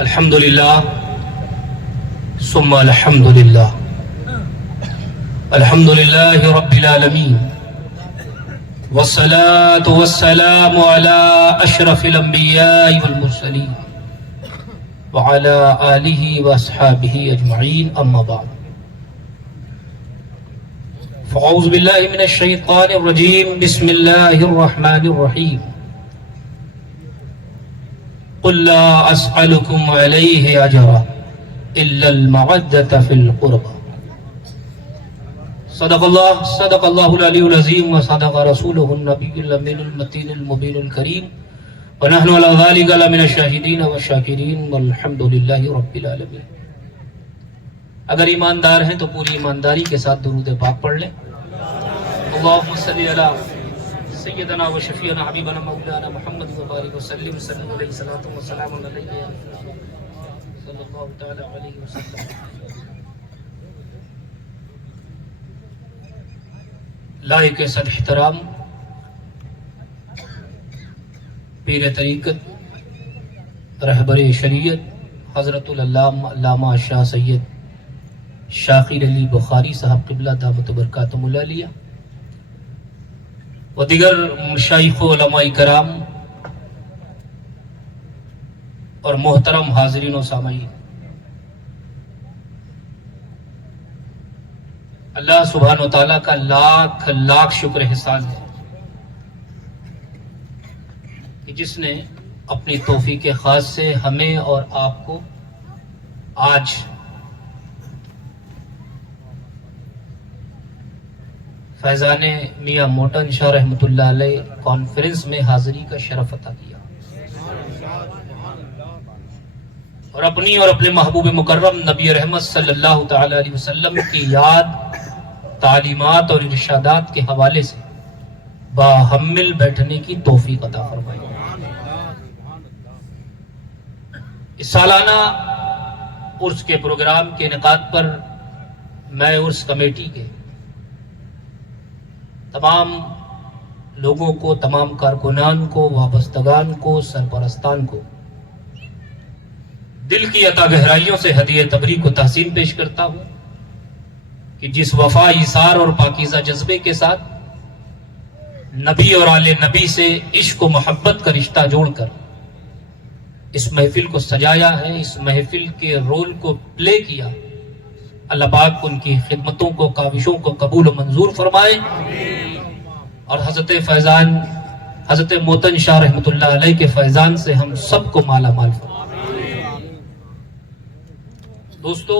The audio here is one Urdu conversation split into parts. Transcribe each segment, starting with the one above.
الحمد للہ ثم الحمد للہ الحمد للہ رب العالمین والصلاة والسلام على اشرف الانبیاء والمرسلین وعلى آلہ واصحابہ اجمعین اما بعد فاعوذ باللہ من الشیطان الرجیم بسم اللہ الرحمن الرحیم قل لا اسألكم علیہ اجرا الا المودة فی القربى صدق اللہ العلی العظیم وصدق رسولہ النبی الامین المتین المبین الکریم ونحن علی ذلک لمن الشاہدین والشاکرین والحمد للہ رب العالمین۔ اگر ایماندار ہیں تو پوری ایمانداری کے ساتھ درود پاک پڑھ لیں۔ اللہم صلی علی سیدنا و شفیعنا حبیبنا مولانا محمد وبارک وسلم صلی اللہ علیہ وسلم وسلام علیہ صلی اللہ تعالی علیہ وسلم۔ لائق صد احترام پیر طریقت رہبر شریعت حضرت علامہ شاہ سید شاخر علی بخاری صاحب قبلہ دامت برکاتہم العالیہ و دیگر مشایخ و علماء کرام اور محترم حاضرین و سامعین، اللہ سبحانہ و تعالیٰ کا لاکھ لاکھ شکر احسان ہے کہ جس نے اپنی توفیق خاص سے ہمیں اور آپ کو آج فیضان میاں موٹن شاہ رحمۃ اللہ علیہ کانفرنس میں حاضری کا شرف عطا کیا اور اپنی اور اپنے محبوب مکرم نبی رحمت صلی اللہ تعالی علیہ وسلم کی یاد، تعلیمات اور ارشادات کے حوالے سے باہمل بیٹھنے کی توفیق عطا فرمائی۔ اس سالانہ عرس کے پروگرام کے انعقاد پر میں عرس کمیٹی کے تمام لوگوں کو، تمام کارکنان کو، وابستگان کو، سرپرستان کو دل کی عطا گہرائیوں سے ہدیہ تبریک و تحسین پیش کرتا ہوں کہ جس وفا، ایثار اور پاکیزہ جذبے کے ساتھ نبی اور آل نبی سے عشق و محبت کا رشتہ جوڑ کر اس محفل کو سجایا ہے، اس محفل کے رول کو پلے کیا، اللہ پاک ان کی خدمتوں کو، کاوشوں کو قبول و منظور فرمائے اور حضرت فیضان، حضرت موتن شاہ رحمۃ اللہ علیہ کے فیضان سے ہم سب کو مالا مال فرمائے۔ دوستو،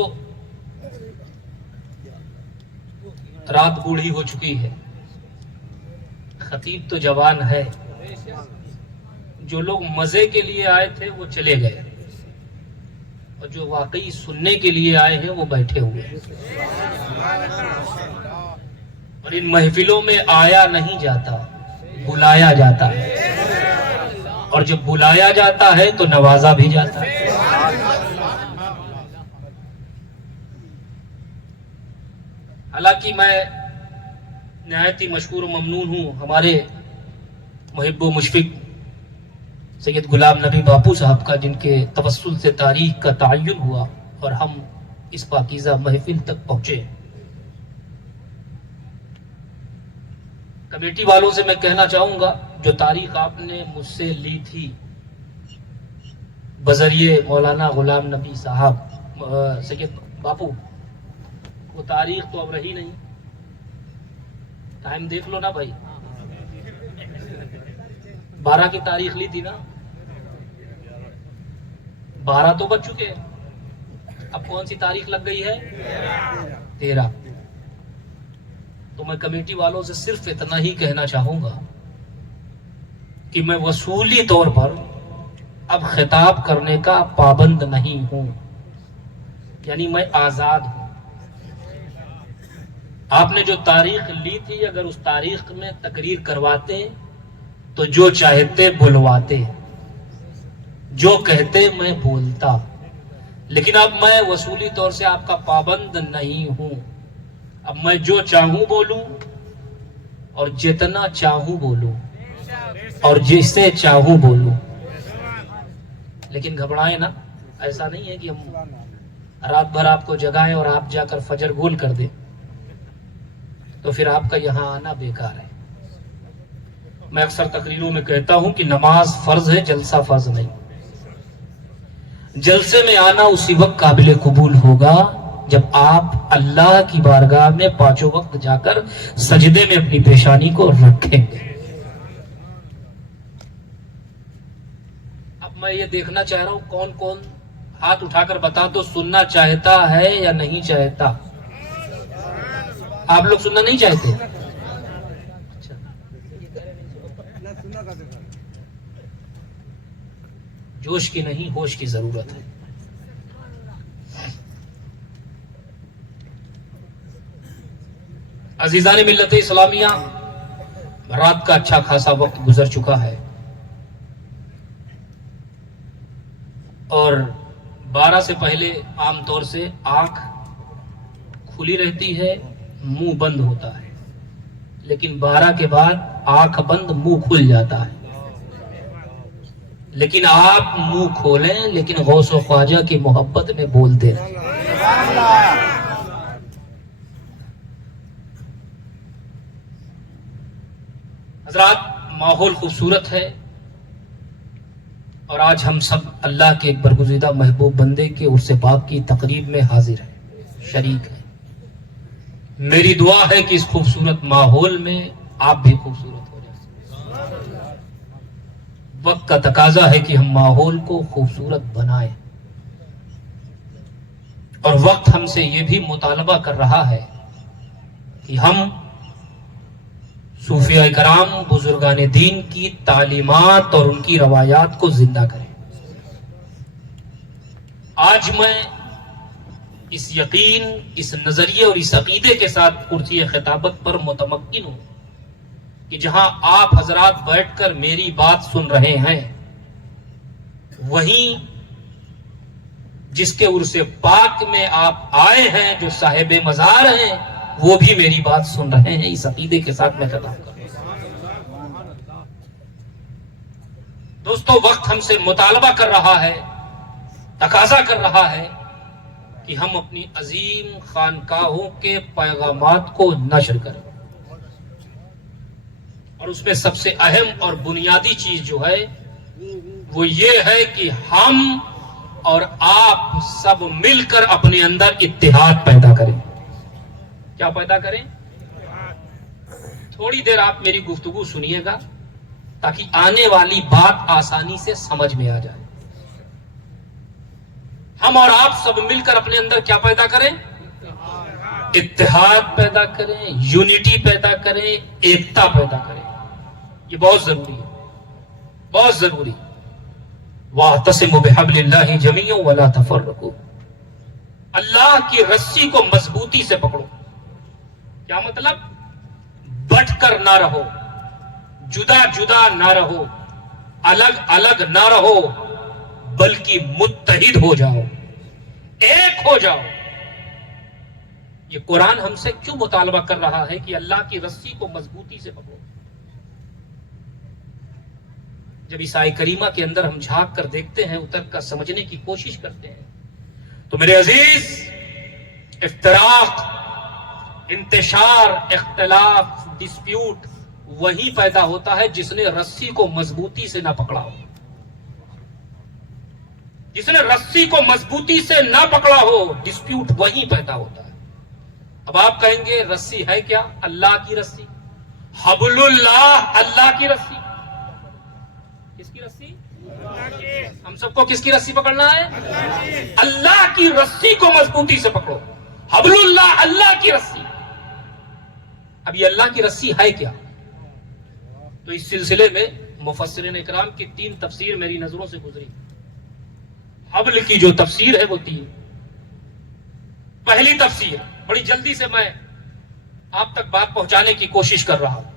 رات بوڑھی ہو چکی ہے، خطیب تو جوان ہے، جو لوگ مزے کے لیے آئے تھے وہ چلے گئے اور جو واقعی سننے کے لیے آئے ہیں وہ بیٹھے ہوئے ہیں۔ اور ان محفلوں میں آیا نہیں جاتا، بلایا جاتا ہے، اور جب بلایا جاتا ہے تو نوازا بھی جاتا ہے۔ حالانکہ میں نہایت ہی مشکور و ممنون ہوں ہمارے محب و مشفق سید غلام نبی باپو صاحب کا، جن کے توسل سے تاریخ کا تعین ہوا اور ہم اس پاکیزہ محفل تک پہنچے۔ کمیٹی والوں سے میں کہنا چاہوں گا، جو تاریخ آپ نے مجھ سے لی تھی بذریعہ مولانا غلام نبی صاحب سید باپو، وہ تاریخ تو اب رہی نہیں۔ ٹائم دیکھ لو نا بھائی، 12 کی تاریخ لی تھی نا، 12 تو بچ چکے، اب کون سی تاریخ لگ گئی ہے؟ 13۔ تو میں کمیٹی والوں سے صرف اتنا ہی کہنا چاہوں گا کہ میں وصولی طور پر اب خطاب کرنے کا پابند نہیں ہوں، یعنی میں آزاد ہوں۔ آپ نے جو تاریخ لی تھی، اگر اس تاریخ میں تقریر کرواتے تو جو چاہتے بلواتے، جو کہتے میں بولتا، لیکن اب میں وصولی طور سے آپ کا پابند نہیں ہوں۔ اب میں جو چاہوں بولوں اور جتنا چاہوں بولوں اور جسے چاہوں بولوں، لیکن گھبرائیں نا، ایسا نہیں ہے کہ ہم رات بھر آپ کو جگائیں اور آپ جا کر فجر گول کر دیں، تو پھر آپ کا یہاں آنا بیکار ہے۔ میں اکثر تقریروں میں کہتا ہوں کہ نماز فرض ہے، جلسہ فرض نہیں۔ جلسے میں آنا اسی وقت قابل قبول ہوگا جب آپ اللہ کی بارگاہ میں پانچوں وقت جا کر سجدے میں اپنی پیشانی کو رکھیں گے۔ اب میں یہ دیکھنا چاہ رہا ہوں کون کون ہاتھ اٹھا کر بتا دو سننا چاہتا ہے یا نہیں چاہتا۔ آپ لوگ سننا نہیں چاہتے؟ اچھا، جوش کی نہیں ہوش کی ضرورت ہے۔ عزیزان ملت اسلامیہ، رات کا اچھا خاصا وقت گزر چکا ہے اور 12 سے پہلے عام طور سے آنکھ کھلی رہتی ہے، منہ بند ہوتا ہے، لیکن 12 کے بعد آنکھ بند منہ کھل جاتا ہے۔ لیکن آپ منہ کھولیں لیکن غوث و خواجہ کی محبت میں بولتے رہیں۔ حضرات، ماحول خوبصورت ہے اور آج ہم سب اللہ کے ایک برگزیدہ محبوب بندے کے عرس پاک کی تقریب میں حاضر ہیں، شریک ہیں۔ میری دعا ہے کہ اس خوبصورت ماحول میں آپ بھی خوبصورت ہو جائیں۔ وقت کا تقاضا ہے کہ ہم ماحول کو خوبصورت بنائیں، اور وقت ہم سے یہ بھی مطالبہ کر رہا ہے کہ ہم صوفیاء کرام، بزرگان دین کی تعلیمات اور ان کی روایات کو زندہ کریں۔ آج میں اس یقین، اس نظریے اور اس عقیدے کے ساتھ کرسی خطابت پر متمکن ہوں کہ جہاں آپ حضرات بیٹھ کر میری بات سن رہے ہیں، وہیں جس کے عرس پاک میں آپ آئے ہیں، جو صاحب مزار ہیں، وہ بھی میری بات سن رہے ہیں۔ اس عقیدے کے ساتھ میں خطاب کروں۔ دوستو، وقت ہم سے مطالبہ کر رہا ہے، تقاضا کر رہا ہے کہ ہم اپنی عظیم خانقاہوں کے پیغامات کو نشر کریں، اور اس میں سب سے اہم اور بنیادی چیز جو ہے وہ یہ ہے کہ ہم اور آپ سب مل کر اپنے اندر اتحاد پیدا کریں۔ کیا پیدا کریں؟ تھوڑی دیر آپ میری گفتگو سنیے گا تاکہ آنے والی بات آسانی سے سمجھ میں آ جائے۔ ہم اور آپ سب مل کر اپنے اندر کیا پیدا کریں؟ اتحاد پیدا کریں، یونٹی پیدا کریں، ایکتا پیدا کریں۔ یہ بہت ضروری ہے، بہت ضروری۔ وَاعْتَصِمُوا بِحَبْلِ اللَّهِ جَمِيعًا وَلَا تَفَرَّقُوا۔ اللہ کی رسی کو مضبوطی سے پکڑو۔ کیا مطلب؟ بٹ کر نہ رہو، جدا جدا نہ رہو، الگ الگ نہ رہو، بلکہ متحد ہو جاؤ، ایک ہو جاؤ۔ یہ قرآن ہم سے کیوں مطالبہ کر رہا ہے کہ اللہ کی رسی کو مضبوطی سے پکڑو؟ جب اس آیت کریمہ کے اندر ہم جھانک کر دیکھتے ہیں، اتر کر سمجھنے کی کوشش کرتے ہیں، تو میرے عزیز، افتراق، انتشار، اختلاف، ڈسپیوٹ وہی پیدا ہوتا ہے جس نے رسی کو مضبوطی سے نہ پکڑا ہو۔ جس نے رسی کو مضبوطی سے نہ پکڑا ہو، ڈسپیوٹ وہی پیدا ہوتا ہے۔ اب آپ کہیں گے رسی ہے کیا؟ اللہ کی رسی، حبل اللہ، اللہ کی رسی۔ کس کی رسی؟ ہم سب کو کس کی رسی پکڑنا ہے؟ اللہ کی رسی کو مضبوطی سے پکڑو۔ حبل اللہ، اللہ کی رسی۔ اب یہ اللہ کی رسی ہے کیا؟ تو اس سلسلے میں مفسرین اکرام کی 3 تفسیر میری نظروں سے گزری۔ حبل کی جو تفسیر ہے وہ 3۔ پہلی تفسیر، بڑی جلدی سے میں آپ تک بات پہنچانے کی کوشش کر رہا ہوں۔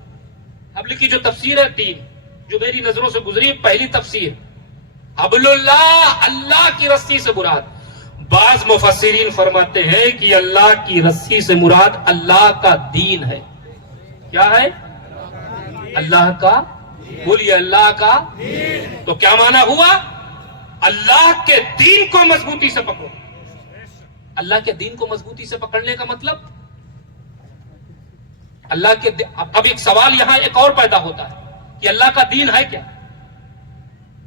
حبل کی جو تفسیر ہے 3، جو میری نظروں سے گزری۔ پہلی تفسیر، حبل اللہ، اللہ کی رسی سے مراد۔ بعض مفسرین فرماتے ہیں کہ اللہ کی رسی سے مراد اللہ کا دین ہے۔ کیا ہے؟ اللہ کا، بولیے اللہ کا۔ تو کیا معنی ہوا؟ اللہ کے دین کو مضبوطی سے پکڑو. اللہ کے دین کو مضبوطی سے پکڑنے کا مطلب اللہ کے اب ایک سوال یہاں ایک اور پیدا ہوتا ہے کہ اللہ کا دین ہے کیا؟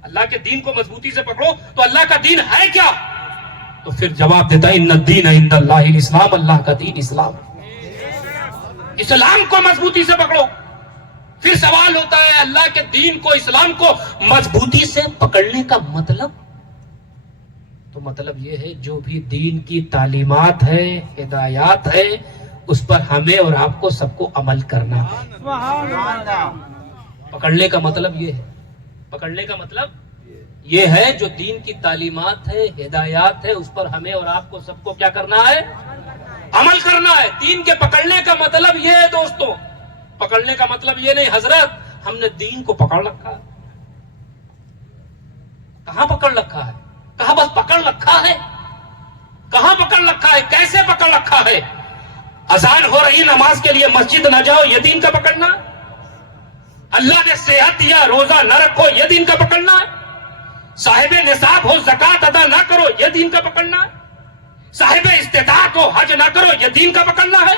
اللہ کے دین کو مضبوطی سے پکڑو تو اللہ کا دین ہے کیا؟ تو پھر جواب دیتا ہے ان الدین عند اللہ الاسلام، اللہ کا دین اسلام. اسلام کو مضبوطی سے پکڑو. پھر سوال ہوتا ہے اللہ کے دین کو، اسلام کو مضبوطی سے پکڑنے کا مطلب؟ تو مطلب یہ ہے جو بھی دین کی تعلیمات ہے، ہدایات ہے، اس پر ہمیں اور آپ کو سب کو عمل کرنا ہے. پکڑنے کا مطلب یہ ہے. پکڑنے کا مطلب یہ ہے جو دین کی تعلیمات ہے، ہدایات ہے، اس پر ہمیں اور آپ کو سب کو کیا کرنا ہے؟ عمل کرنا ہے. دین کے پکڑنے کا مطلب یہ ہے دوستوں. پکڑنے کا مطلب یہ نہیں حضرت ہم نے دین کو پکڑ رکھا ہے. کہاں پکڑ رکھا ہے؟ کہاں بس پکڑ رکھا ہے؟ کہاں پکڑ رکھا ہے؟ کیسے پکڑ رکھا ہے؟ اذان ہو رہی نماز کے لیے مسجد نہ جاؤ، یہ دین کا پکڑنا ہے. اللہ نے صحت دیا روزہ نہ رکھو، یہ دین کا پکڑنا ہے. صاحب نصاب ہو زکات ادا نہ کرو، یہ دین کا پکڑنا ہے. صاحب استطاعت ہو حج نہ کرو، یہ دین کا پکڑنا ہے.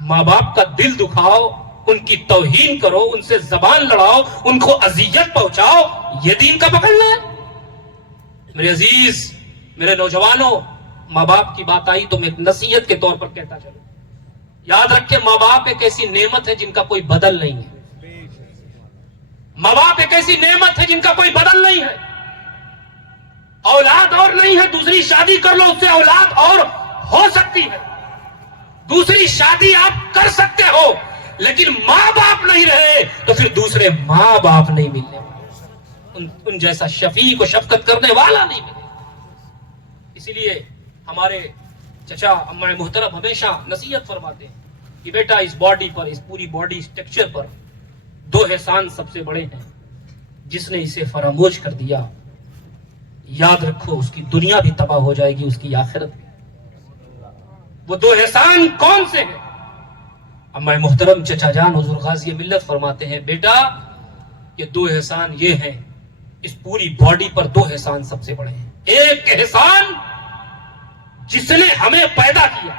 ماں باپ کا دل دکھاؤ، ان کی توہین کرو، ان سے زبان لڑاؤ، ان کو اذیت پہنچاؤ، یہ دین کا پکڑنا ہے. میرے عزیز، میرے نوجوانوں، ماں باپ کی بات آئی تو میں ایک نصیحت کے طور پر کہتا چلوں. یاد رکھیں ماں باپ ایک ایسی نعمت ہے جن کا کوئی بدل نہیں ہے. ماں باپ ایک ایسی نعمت ہے جن کا کوئی بدل نہیں ہے. اولاد اور نہیں ہے، دوسری شادی کر لو، اس سے اولاد اور ہو سکتی ہے. دوسری شادی آپ کر سکتے ہو، لیکن ماں باپ نہیں رہے تو پھر دوسرے ماں باپ نہیں ملنے والے، ان جیسا شفیق و شفقت کرنے والا نہیں ملے. اسی لیے ہمارے چچا اماں محترم ہمیشہ نصیحت فرماتے ہیں کہ بیٹا اس باڈی پر، اس پوری باڈی اسٹرکچر پر دو احسان سب سے بڑے ہیں. جس نے اسے فراموش کر دیا یاد رکھو اس کی دنیا بھی تباہ ہو جائے گی، اس کی آخرت بھی. وہ دو احسان کون سے ہیں؟ اماں محترم چچا جان حضور غازی ملت فرماتے ہیں بیٹا یہ دو احسان یہ ہیں، اس پوری باڈی پر دو احسان سب سے بڑے ہیں. ایک احسان جس نے ہمیں پیدا کیا،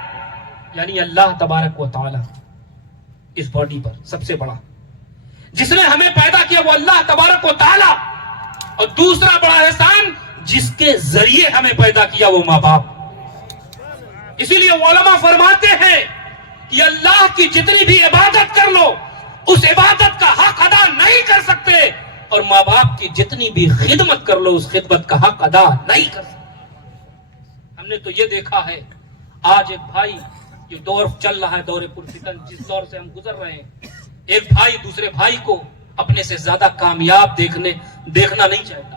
یعنی اللہ تبارک و تعالی، اس باڈی پر سب سے بڑا جس نے ہمیں پیدا کیا وہ اللہ تبارک و تعالی. اور دوسرا بڑا احسان جس کے ذریعے ہمیں پیدا کیا وہ ماں باپ. اسی لیے علماء فرماتے ہیں کہ اللہ کی جتنی بھی عبادت کر لو اس عبادت کا حق ادا نہیں کر سکتے، اور ماں باپ کی جتنی بھی خدمت کر لو اس خدمت کا حق ادا نہیں کر سکتے. ہم نے تو یہ دیکھا ہے آج ایک بھائی، جو دور چل رہا ہے دور پرفتن، جس دور سے ہم گزر رہے ہیں، ایک بھائی دوسرے بھائی کو اپنے سے زیادہ کامیاب دیکھنا نہیں چاہتا.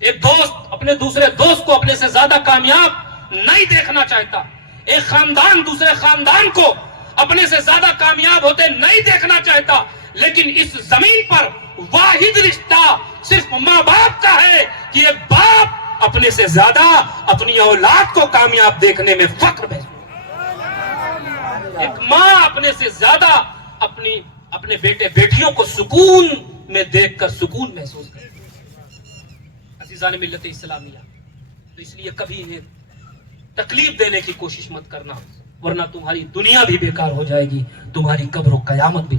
ایک دوست اپنے دوسرے دوست کو اپنے سے زیادہ کامیاب نہیں دیکھنا چاہتا. ایک خاندان دوسرے خاندان کو اپنے سے زیادہ کامیاب ہوتے نہیں دیکھنا چاہتا. لیکن اس زمین پر واحد رشتہ صرف ماں باپ کا ہے کہ ایک باپ اپنے سے زیادہ اپنی اولاد کو کامیاب دیکھنے میں فخر محسوس، ایک ماں اپنے سے زیادہ اپنے بیٹے بیٹیوں کو سکون میں دیکھ کر سکون محسوس کرتے. عزیزان ملت اسلامیہ، تو اس لیے کبھی انہیں تکلیف دینے کی کوشش مت کرنا، ورنہ تمہاری دنیا بھی بیکار ہو جائے گی، تمہاری قبر و قیامت بھی.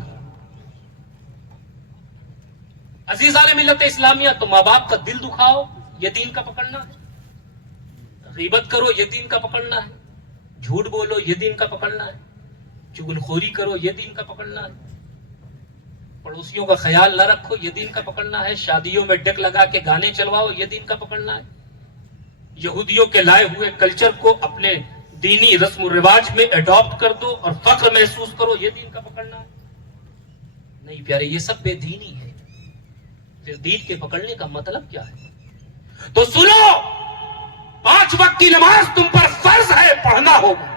عزیزان ملت اسلامیہ، تو ماں باپ کا دل دکھاؤ، یہ دین کا پکڑنا ہے. غیبت کرو، یہ دین کا پکڑنا ہے. جھوٹ بولو، یہ دین کا پکڑنا ہے. چغلخوری کرو، یہ دین کا پکڑنا ہے. پڑوسیوں کا خیال نہ رکھو، یہ دین کا پکڑنا ہے. شادیوں میں ڈیک لگا کے گانے چلواؤ، یہ دین کا پکڑنا ہے. یہودیوں کے لائے ہوئے کلچر کو اپنے دینی رسم و رواج میں اڈاپٹ کر دو اور فخر محسوس کرو، یہ دین کا پکڑنا ہے. نہیں پیارے، یہ سب بے دینی ہے. پھر دین کے پکڑنے کا مطلب کیا ہے؟ تو سنو، 5 وقت کی نماز تم پر فرض ہے پڑھنا ہوگا.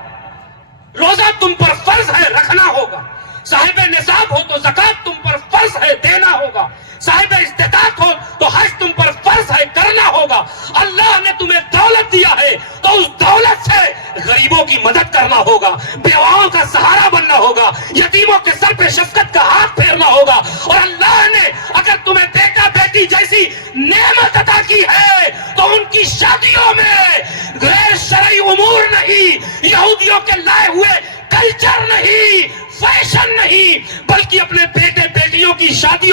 روزہ تم پر فرض ہے رکھنا ہوگا. صاحب نصاب ہو تو زکات تم پر فرض ہے دینا ہوگا. صاحب استطاعت ہو تو حج تم پر فرض ہے کرنا ہوگا. اللہ نے تمہیں دولت دیا ہے تو اس دولت سے غریبوں کی مدد کرنا ہوگا، بیواؤں کا سہارا بننا ہوگا، یتیموں کے سر پہ شفقت کا ہاتھ پھیرنا ہوگا. اور اللہ نے اگر تمہیں بیٹا بیٹی جیسی نعمت عطا کی ہے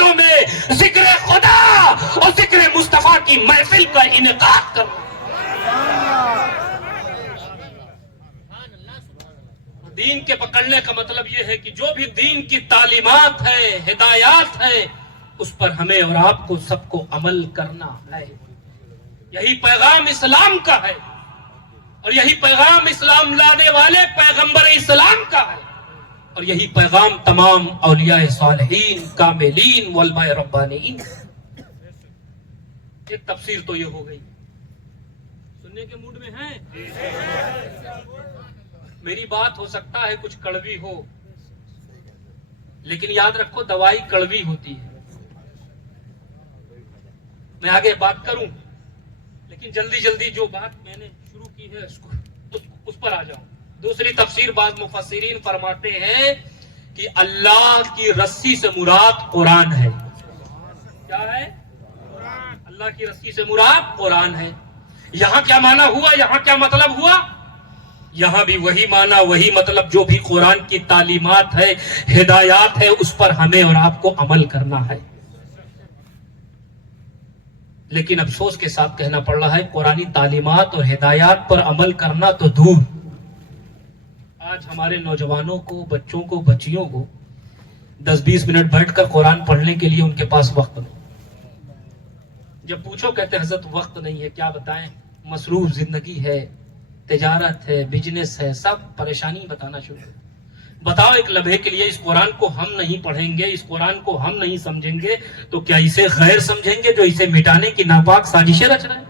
شادیوں میں ذکر خدا اور ذکر مصطفیٰ کی محفل کا انعقاد کرنا. دین کے پکڑنے کا مطلب یہ ہے کہ جو بھی دین کی تعلیمات ہے، ہدایات ہے، اس پر ہمیں اور آپ کو سب کو عمل کرنا ہے. یہی پیغام اسلام کا ہے اور یہی پیغام اسلام لانے والے پیغمبر اسلام کا ہے اور یہی پیغام تمام اولیاء صالحین، کاملین، علماء ربانیین. ایک تفسیر تو یہ ہو گئی. سننے کے موڈ میں ہیں؟ میری بات ہو سکتا ہے کچھ کڑوی ہو، لیکن یاد رکھو دوائی کڑوی ہوتی ہے. میں آگے بات کروں لیکن جلدی جلدی جو بات میں نے شروع کی ہے اس پر آ جاؤں. دوسری تفسیر بعض مفسرین فرماتے ہیں کہ اللہ کی رسی سے مراد قرآن ہے. کیا ہے؟ اللہ کی رسی سے مراد قرآن ہے. یہاں کیا معنی ہوا؟ یہاں کیا مطلب ہوا؟ یہاں بھی وہی معنی وہی مطلب، جو بھی قرآن کی تعلیمات ہے، ہدایات ہے، اس پر ہمیں اور آپ کو عمل کرنا ہے. لیکن افسوس کے ساتھ کہنا پڑ رہا ہے قرآنی تعلیمات اور ہدایات پر عمل کرنا تو دور. آج ہمارے نوجوانوں کو، بچوں کو، بچیوں کو 10-20 منٹ بیٹھ کر قرآن پڑھنے کے لیے ان کے پاس وقت نہیں. جب پوچھو کہتے ہیں حضرت وقت نہیں ہے. کیا بتائیں، مصروف زندگی ہے، تجارت ہے، بزنس ہے، سب پریشانی بتانا شروع کر. بتاؤ ایک لمحے کے لیے اس قرآن کو ہم نہیں پڑھیں گے، اس قرآن کو ہم نہیں سمجھیں گے تو کیا اسے غیر سمجھیں گے جو اسے مٹانے کی ناپاک سازشیں رچ رہے ہیں؟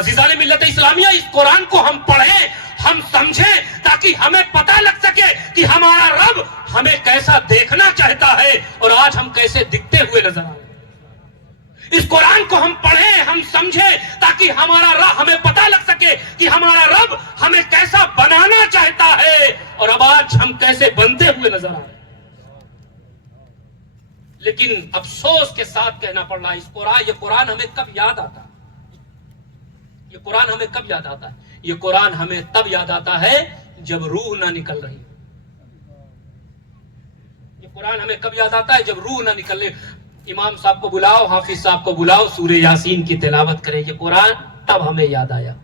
عزیزان ملت اسلامیہ، اس قرآن کو ہم پڑھیں، ہم سمجھیں تاکہ ہمیں پتہ لگ سکے کہ ہمارا رب ہمیں کیسا دیکھنا چاہتا ہے اور آج ہم کیسے دکھتے ہوئے نظر آئے. اس قرآن کو ہم پڑھیں، ہم سمجھیں تاکہ ہمارا رب ہمیں پتہ لگ سکے کہ ہمارا رب ہمیں کیسا بنانا چاہتا ہے اور اب آج ہم کیسے بنتے ہوئے نظر آئے. لیکن افسوس کے ساتھ کہنا پڑ رہا ہے یہ قرآن ہمیں کب یاد آتا ہے؟ یہ قرآن ہمیں کب یاد آتا ہے؟ یہ قرآن ہمیں تب یاد آتا ہے جب روح نہ نکل رہی. یہ قرآن ہمیں کب یاد آتا ہے؟ جب روح نہ نکل رہی. امام صاحب کو بلاؤ، حافظ صاحب کو بلاؤ، سورہ یاسین کی تلاوت کریں. یہ قرآن تب ہمیں یاد آیا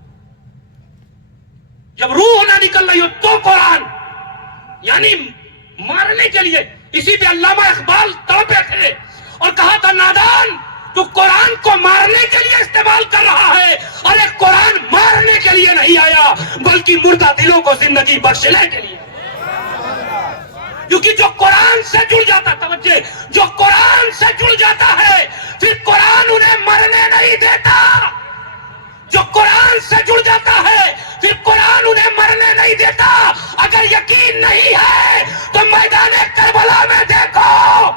جب روح نہ نکل رہی ہو تو قرآن، یعنی مارنے کے لیے. اسی پہ علامہ اقبال تڑپے تھے اور کہا تھا نادان تو قرآن کو مارنے کے لیے استعمال کر رہا ہے. اور ایک قرآن مارنے کے لیے نہیں آیا بلکہ مردہ دلوں کو زندگی بخشنے کے لیے. کیونکہ جو قرآن سے جڑ جاتا، توجہ، جو قرآن سے جڑ جاتا ہے پھر قرآن انہیں مرنے نہیں دیتا. جو قرآن سے جڑ جاتا ہے پھر قرآن انہیں مرنے نہیں دیتا. اگر یقین نہیں ہے تو میدان کربلا میں دیکھو،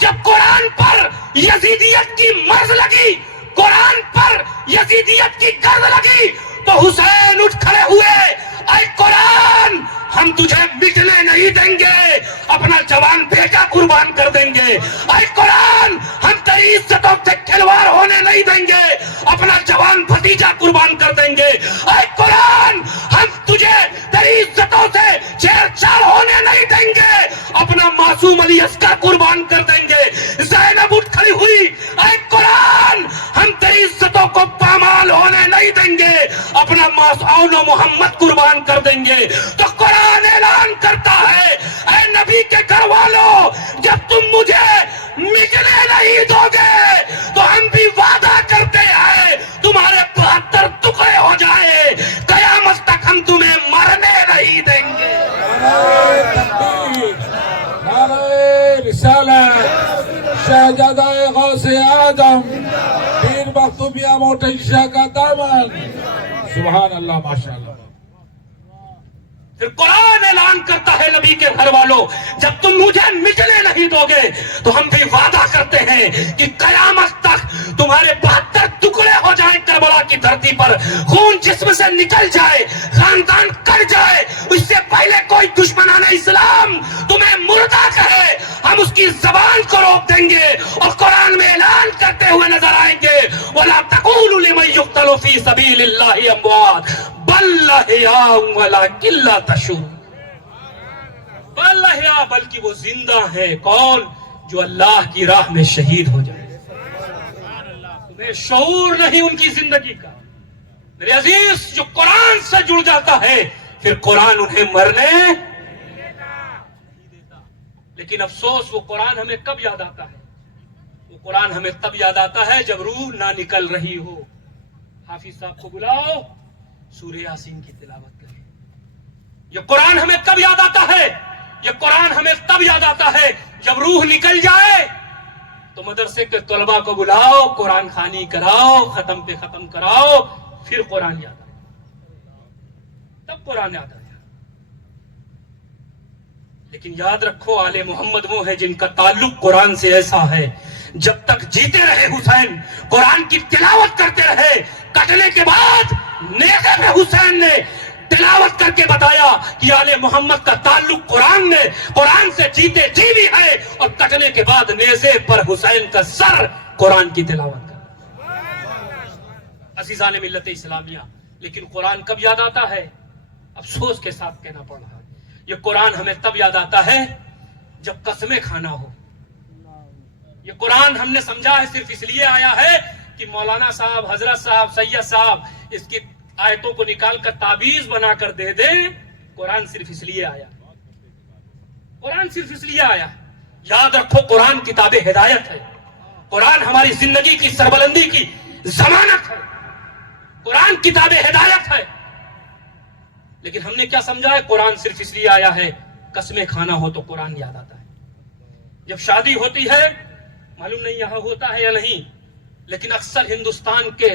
جب قرآن پر یزیدیت کی مرض لگی، قرآن پر یزیدیت کی گرد لگی تو حسین اٹھ کھڑے ہوئے، اے قرآن ہم تجھے مٹنے نہیں دیں گے، اپنا جوان بیٹا قربان کر دیں گے. اے قرآن ہم تیری عزتوں سے کھلواڑ ہونے نہیں دیں گے، اپنا جوان بھتیجا قربان کر دیں گے. اے قرآن ہم تجھے تیری عزتوں سے چھیڑ چھاڑ ہونے نہیں دیں گے، اپنا معصوم علی اصغر قربان کر دیں گے. زینب اٹھ کھڑی ہوئی، اے قرآن ہم تیری عزتوں کو پامال ہونے نہیں دیں گے، اپنا معصوم محمد قربان کر دیں گے. تو قرآن اعلان کرتا ہے، اے نبی کے گھر والوں جب تم مجھے مٹنے نہیں دو گے تو ہم بھی وعدہ کرتے ہیں تمہارے 72 ٹکڑے ہو جائے، قیامت تک ہم تمہیں مرنے نہیں دیں گے. نعرہ رسالت، شہزادہ غوث اعظم پیر مختومیہ موٹی شاہ کا دامن. سبحان اللہ، ماشاءاللہ. پھر قرآن اعلان کرتا ہے نبی کے گھر والوں جب تم مجھے مٹنے نہیں دو گے تو ہم بھی وعدہ کرتے ہیں کہ قیامت تک تمہارے 72 ٹکڑے ہو جائیں کربلا کی دھرتی پر، خون جسم سے نکل جائے، خاندان کٹ جائے، اس سے پہلے کوئی دشمنان اسلام تمہیں مردہ کہے ہم اس کی زبان کو روک دیں گے اور قرآن میں اعلان کرتے ہوئے نظر آئیں گے وَلَا تَقُولُوا لِمَن يُقْتَلُ فِي سَبِيلِ اللَّهِ أَمْوَاتٌ بَلْ أَحْيَاءٌ وَلَٰكِن لَّا تَشْعُرُونَ. بل احیاء، بلکہ وہ زندہ ہیں. کون؟ جو اللہ کی راہ میں شہید ہو جائے. تمہیں شعور نہیں ان کی زندگی کا. میرے عزیز، جو قرآن سے جڑ جاتا ہے پھر قرآن انہیں مرنے لیکن افسوس، وہ قرآن ہمیں کب یاد آتا ہے؟ وہ قرآن ہمیں تب یاد آتا ہے جب روح نہ نکل رہی ہو. حافظ صاحب کو بلاؤ، سورہ یاسین کی تلاوت کریں. یہ قرآن ہمیں کب یاد آتا ہے؟ یہ قرآن ہمیں تب یاد آتا ہے جب روح نکل جائے تو مدرسے کے طلباء کو بلاؤ، قرآن خوانی کراؤ، ختم پہ ختم کراؤ، پھر قرآن یاد آئے. تب قرآن یاد آئے. لیکن یاد رکھو، آل محمد وہ ہے جن کا تعلق قرآن سے ایسا ہے جب تک جیتے رہے حسین قرآن کی تلاوت کرتے رہے. کٹنے کے بعد نیزے میں حسین نے تلاوت کر کے بتایا کہ آل محمد کا تعلق قرآن سے جیتے جی بھی ہے، اور کٹنے کے بعد نیزے پر حسین کا سر قرآن کی تلاوت کر. عزیزان ملت اسلامیہ، لیکن قرآن کب یاد آتا ہے؟ افسوس کے ساتھ کہنا پڑ رہا ہے، یہ قرآن ہمیں تب یاد آتا ہے جب قسمیں کھانا ہو. یہ قرآن ہم نے سمجھا ہے صرف اس لیے آیا ہے کہ مولانا صاحب، حضرت صاحب، سید صاحب اس کی آیتوں کو نکال کر تعبیز بنا کر دے دیں. قرآن صرف اس لیے آیا، قرآن صرف اس لیے آیا. یاد رکھو، قرآن کتاب ہدایت ہے. قرآن ہماری زندگی کی سربلندی کی ضمانت ہے. قرآن کتاب ہدایت ہے. لیکن ہم نے کیا سمجھا ہے؟ قرآن صرف اس لیے آیا ہے قسمیں کھانا ہو تو قرآن یاد آتا ہے. جب شادی ہوتی ہے، معلوم نہیں یہاں ہوتا ہے یا نہیں، لیکن اکثر ہندوستان کے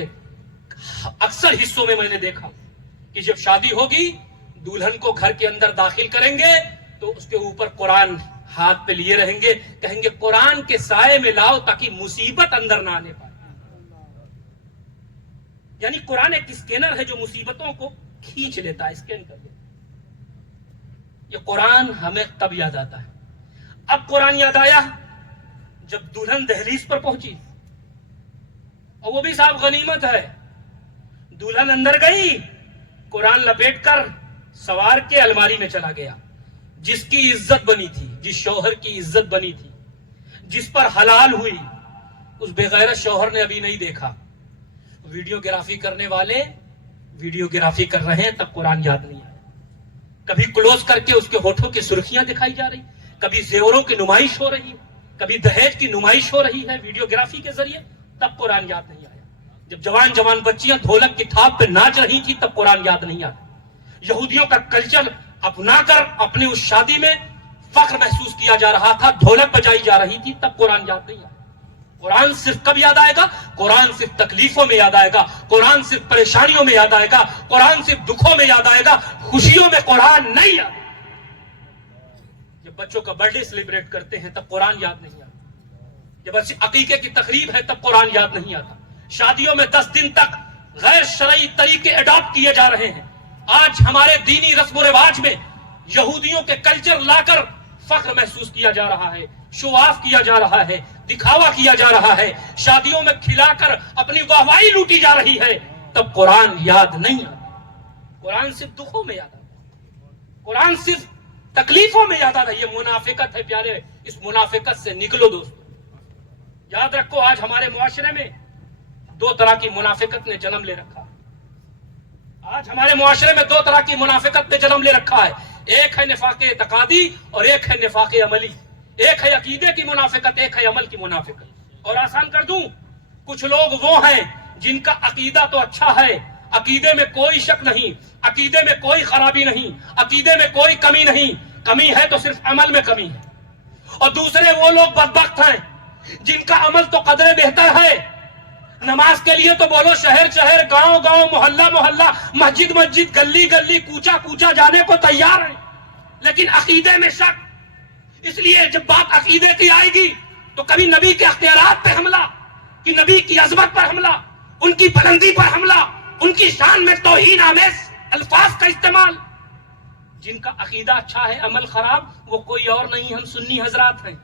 اکثر حصوں میں میں نے دیکھا کہ جب شادی ہوگی دلہن کو گھر کے اندر داخل کریں گے تو اس کے اوپر قرآن ہاتھ پہ لیے رہیں گے، کہیں گے قرآن کے سائے میں لاؤ تاکہ مصیبت اندر نہ آنے پائے. یعنی قرآن ایک اسکینر ہے جو مصیبتوں کو کھینچ لیتا ہے، اسکین کر لیتا ہے. یہ قرآن ہمیں تب یاد آتا ہے. اب قرآن یاد آیا جب دلہن دہلیز پر پہنچی، اور وہ بھی صاحب غنیمت ہے. دلہن اندر گئی، قرآن لپیٹ کر سوار کے الماری میں چلا گیا. جس کی عزت بنی تھی، جس شوہر کی عزت بنی تھی، جس پر حلال ہوئی، اس بے غیرت شوہر نے ابھی نہیں دیکھا. ویڈیو گرافی کرنے والے ویڈیو گرافی کر رہے ہیں، تب قرآن یاد نہیں آیا. کبھی کلوز کر کے اس کے ہونٹوں کی سرخیاں دکھائی جا رہی، کبھی زیوروں کی نمائش ہو رہی ہے، کبھی دہیج کی نمائش ہو رہی ہے ویڈیو گرافی کے ذریعے، تب قرآن یاد نہیں آیا. جب جوان بچیاں ڈھولک کی تھاپ پہ ناچ رہی تھی تب قرآن یاد نہیں آتا. یہودیوں کا کلچر اپنا کر اپنے اس شادی میں فخر محسوس کیا جا رہا تھا، ڈھولک بجائی جا رہی تھی، تب قرآن یاد نہیں آتا. قرآن صرف کب یاد آئے گا؟ قرآن صرف تکلیفوں میں یاد آئے گا، قرآن صرف پریشانیوں میں یاد آئے گا، قرآن صرف دکھوں میں یاد آئے گا، خوشیوں میں قرآن نہیں آئے. جب بچوں کا برتھ ڈے سیلیبریٹ کرتے ہیں تب قرآن یاد نہیں آتا. جب عقیقے کی تقریب ہے تب قرآن یاد نہیں آتا. شادیوں میں 10 دن تک غیر شرعی طریقے اڈاپٹ کیے جا رہے ہیں. آج ہمارے دینی رسم و رواج میں یہودیوں کے کلچر لا کر فخر محسوس کیا جا رہا ہے، شو آف کیا جا رہا ہے، دکھاوا کیا جا رہا ہے، شادیوں میں کھلا کر اپنی واہوائی لوٹی جا رہی ہے، تب قرآن یاد نہیں آتا. قرآن صرف دکھوں میں یاد آتا، قرآن صرف تکلیفوں میں یاد آتا. یہ منافقت ہے پیارے، اس منافقت سے نکلو دوستو. یاد رکھو، آج ہمارے معاشرے میں 2 طرح کی منافقت نے جنم لے رکھا ہے. آج ہمارے معاشرے میں 2 طرح کی منافقت نے جنم لے رکھا ہے. ایک ہے نفاق اعتقادی اور ایک ہے نفاق عملی. ایک ہے عقیدے کی منافقت، ایک ہے عمل کی منافقت. اور آسان کر دوں، کچھ لوگ وہ ہیں جن کا عقیدہ تو اچھا ہے، عقیدے میں کوئی شک نہیں، عقیدے میں کوئی خرابی نہیں، عقیدے میں کوئی کمی نہیں، کمی ہے تو صرف عمل میں کمی ہے. اور دوسرے وہ لوگ بدبخت ہیں جن کا عمل تو قدرے بہتر ہے. نماز کے لیے تو بولو شہر شہر، گاؤں گاؤں، محلہ محلہ، مسجد مسجد، گلی گلی، کوچا کوچا جانے کو تیار ہیں، لیکن عقیدے میں شک. اس لیے جب بات عقیدے کی آئے گی تو کبھی نبی کے اختیارات پہ حملہ، کہ نبی کی عظمت پر حملہ، ان کی بلندی پر حملہ، ان کی شان میں توہین آمیز الفاظ کا استعمال. جن کا عقیدہ اچھا ہے عمل خراب، وہ کوئی اور نہیں، ہم سنی حضرات ہیں.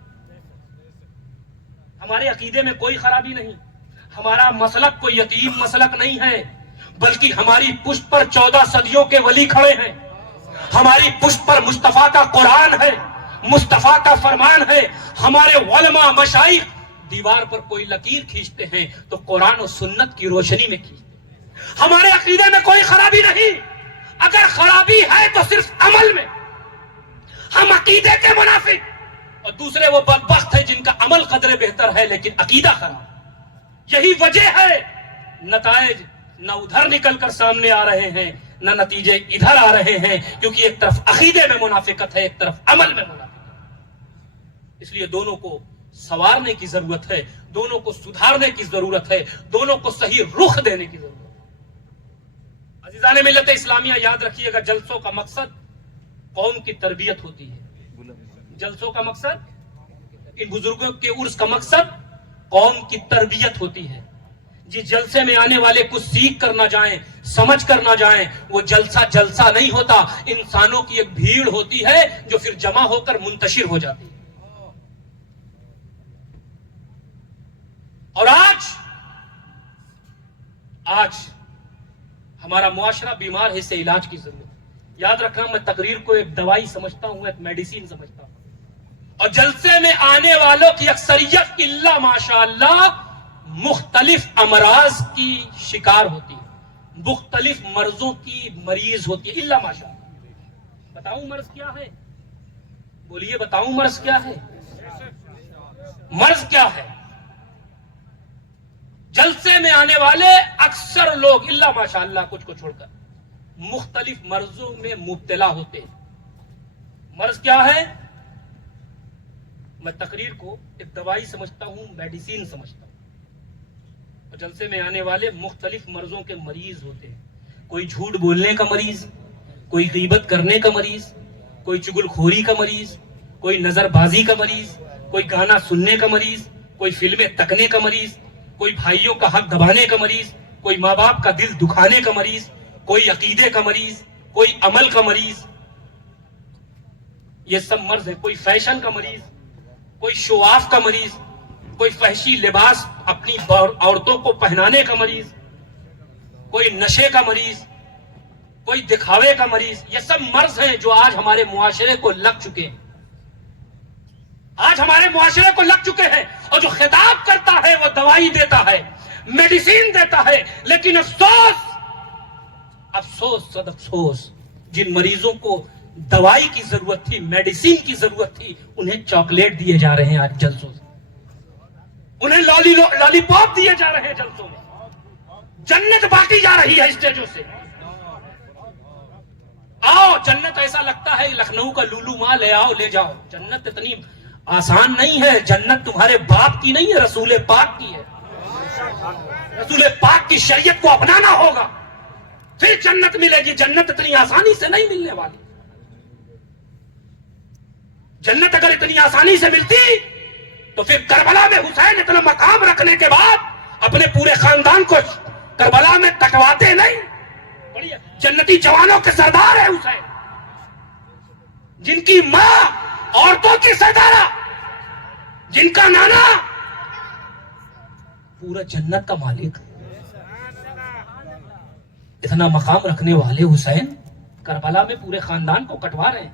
ہمارے عقیدے میں کوئی خرابی نہیں، ہمارا مسلک کوئی یتیم مسلک نہیں ہے، بلکہ ہماری پشت پر 14 صدیوں کے ولی کھڑے ہیں، ہماری پشت پر مصطفیٰ کا قرآن ہے، مصطفیٰ کا فرمان ہے. ہمارے علماء مشائخ دیوار پر کوئی لکیر کھینچتے ہیں تو قرآن و سنت کی روشنی میں کھینچتے ہیں. ہمارے عقیدے میں کوئی خرابی نہیں. اگر خرابی ہے تو صرف عمل میں. ہم عقیدے کے منافق اور دوسرے وہ بدبخت ہیں جن کا عمل قدر بہتر ہے لیکن عقیدہ خراب. یہی وجہ ہے نتائج نہ ادھر نکل کر سامنے آ رہے ہیں نہ نتیجے ادھر آ رہے ہیں, کیونکہ ایک طرف عقیدے میں منافقت ہے, ایک طرف عمل میں منافقت ہے. اس لیے دونوں کو سنوارنے کی ضرورت ہے, دونوں کو سدھارنے کی ضرورت ہے, دونوں کو صحیح رخ دینے کی ضرورت ہے. عزیزان ملت اسلامیہ, یاد رکھیے گا جلسوں کا مقصد قوم کی تربیت ہوتی ہے. جلسوں کا مقصد, ان بزرگوں کے عرس کا مقصد قوم کی تربیت ہوتی ہے. جس جلسے میں آنے والے کچھ سیکھ کر نہ جائیں, سمجھ کر نہ جائیں, وہ جلسہ نہیں ہوتا, انسانوں کی ایک بھیڑ ہوتی ہے جو پھر جمع ہو کر منتشر ہو جاتی ہے. اور آج ہمارا معاشرہ بیمار ہے, اسے علاج کی ضرورت ہے. یاد رکھنا, میں تقریر کو ایک دوائی سمجھتا ہوں, ایک میڈیسین سمجھتا ہوں. اور جلسے میں آنے والوں کی اکثریت الا ماشاءاللہ مختلف امراض کی شکار ہوتی ہے, مختلف مرضوں کی مریض ہوتی ہے. الا ماشاءاللہ. بتاؤں مرض کیا ہے؟ بولیے, بتاؤں مرض کیا ہے؟ مرض کیا ہے؟ جلسے میں آنے والے اکثر لوگ الا ماشاءاللہ کچھ کو چھوڑ کر مختلف مرضوں میں مبتلا ہوتے ہیں. مرض کیا ہے؟ میں تقریر کو ایک دوائی سمجھتا ہوں, میڈیسین سمجھتا ہوں. اور جلسے میں آنے والے مختلف مرضوں کے مریض ہوتے ہیں. کوئی جھوٹ بولنے کا مریض, کوئی غیبت کرنے کا مریض, کوئی چگل خوری کا مریض, کوئی نظر بازی کا مریض, کوئی گانا سننے کا مریض, کوئی فلمیں تکنے کا مریض, کوئی بھائیوں کا حق دبانے کا مریض, کوئی ماں باپ کا دل دکھانے کا مریض, کوئی عقیدے کا مریض, کوئی عمل کا مریض. یہ سب مرض ہے. کوئی فیشن کا مریض, کوئی شو آف کا مریض, کوئی فحشی لباس اپنی عورتوں کو پہنانے کا مریض, کوئی نشے کا مریض, کوئی دکھاوے کا مریض. یہ سب مرض ہیں جو آج ہمارے معاشرے کو لگ چکے ہیں, آج ہمارے معاشرے کو لگ چکے ہیں. اور جو خطاب کرتا ہے وہ دوائی دیتا ہے, میڈیسین دیتا ہے, لیکن افسوس صد افسوس, جن مریضوں کو دوائی کی ضرورت تھی, میڈیسین کی ضرورت تھی, انہیں چاکلیٹ دیے جا رہے ہیں آج جلسوں سے, انہیں لالی پاپ دیے جا رہے ہیں جلسوں میں. جنت باقی جا رہی ہے اسٹیجوں سے. آؤ, جنت ایسا لگتا ہے لکھنؤ کا لولو مال لے آؤ, لے جاؤ. جنت اتنی آسان نہیں ہے. جنت تمہارے باپ کی نہیں ہے, رسول پاک کی ہے. رسول پاک کی شریعت کو اپنانا ہوگا, پھر جنت ملے گی. جنت اتنی آسانی سے نہیں ملنے والی. جنت اگر اتنی آسانی سے ملتی تو پھر کربلا میں حسین اتنا مقام رکھنے کے بعد اپنے پورے خاندان کو کربلا میں ٹکواتے نہیں. جنتی جوانوں کے سردار ہے حسین, جن کی ماں عورتوں کی سردارہ, جن کا نانا پورا جنت کا مالک. اتنا مقام رکھنے والے حسین کربلا میں پورے خاندان کو کٹوا رہے ہیں.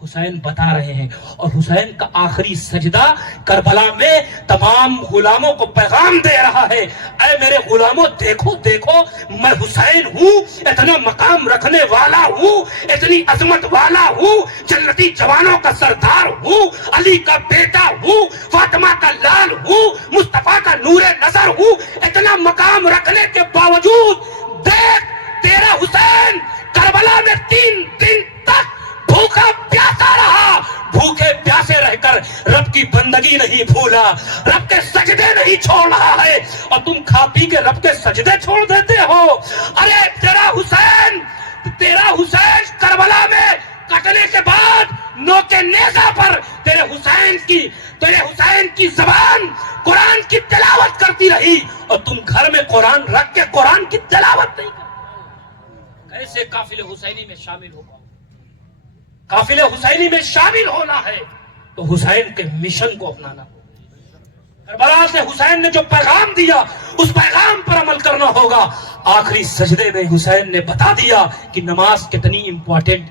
حسین بتا رہے ہیں, اور حسین کا آخری سجدہ کربلا میں تمام غلاموں کو پیغام دے رہا ہے, اے میرے غلاموں دیکھو دیکھو, میں حسین ہوں, اتنا مقام رکھنے والا ہوں, اتنی عظمت والا ہوں, جنتی جوانوں کا سردار ہوں, علی کا بیٹا ہوں, فاطمہ کا لال ہوں, مصطفیٰ کا نور نظر ہوں. اتنا مقام رکھنے کے باوجود دیکھ, تیرا حسین کربلا میں 3 دن تک بھوکا پیاسا رہا. بھوکے پیاسے رہ کر رب کی بندگی نہیں بھولا, رب کے سجدے نہیں چھوڑ رہا ہے, اور تم کھا پی کے رب کے سجدے چھوڑ دیتے ہو. ارے تیرا حسین کربلا میں کٹنے کے بعد نوکے نیزہ پر تیرے حسین کی زبان قرآن کی تلاوت کرتی رہی, اور تم گھر میں قرآن رکھ کے قرآن کی تلاوت نہیں کرتے. کیسے قافلے حسینی میں شامل ہو؟ قافلے حسینی میں شامل ہونا ہے تو حسین کے مشن کو اپنانا. کربلا سے حسین نے جو پیغام دیا اس پیغام پر عمل کرنا ہوگا. آخری سجدے میں حسین نے بتا دیا کہ نماز کتنی امپورٹنٹ.